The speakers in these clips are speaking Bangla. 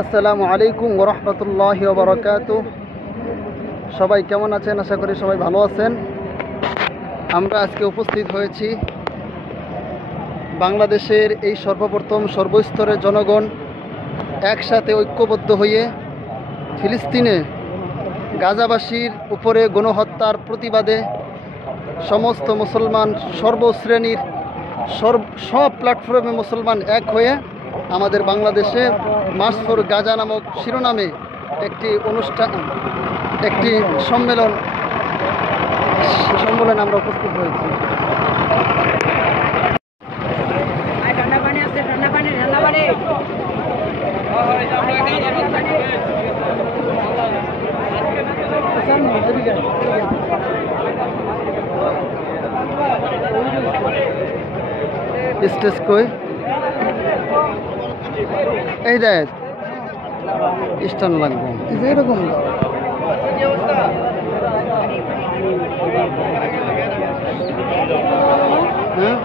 আসসালামু আলাইকুম ওয়া রাহমাতুল্লাহি ওয়া বারাকাতুহু। সবাই কেমন আছেন? আশা করি সবাই ভালো আছেন। আমরা আজকে উপস্থিত হয়েছি বাংলাদেশের এই সর্বপ্রথম সর্বস্তরের জনগণ একসাথে ঐক্যবদ্ধ হয়ে ফিলিস্তিনে গাজাবাসীর উপরে গণহত্যার প্রতিবাদে সমস্ত মুসলমান সর্বশ্রেণীর সব প্ল্যাটফর্মে মুসলমান এক হয়ে আমাদের বাংলাদেশে মার্চ ফর গাজা নামক শিরোনামে একটি সম্মেলনে আমরা উপস্থিত হয়েছি। স্টেজ কই এই দেখ স্টান লাগবে এরকম হ্যাঁ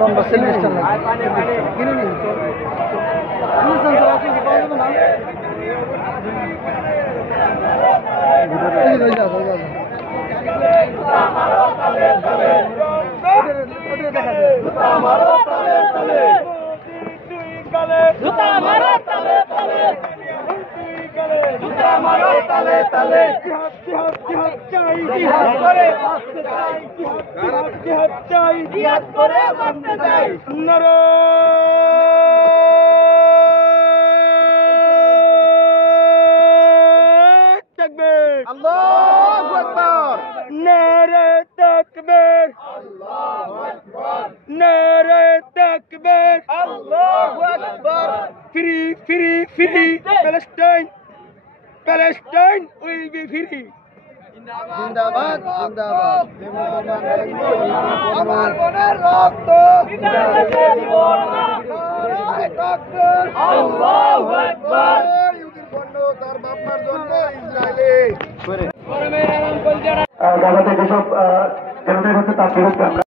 লম্বা সেলফিস্টার লাগবে কিনে নিন আল্লাহু আকবার, নারে তাকবীর, আল্লাহু আকবার, নারে তাকবীর, আল্লাহু আকবার। Free free free Palestine, Palestine will be free. জিন্দাবাদ জিন্দাবাদ। আমার বোনের রক্ত বিনাশে দিব না। আল্লাহু আকবার। ইহুদির পণ্য তার বাপমার জন্য ইসরায়েলে গাজাতে যেসব জনতা হচ্ছে তার বিরুদ্ধে আমরা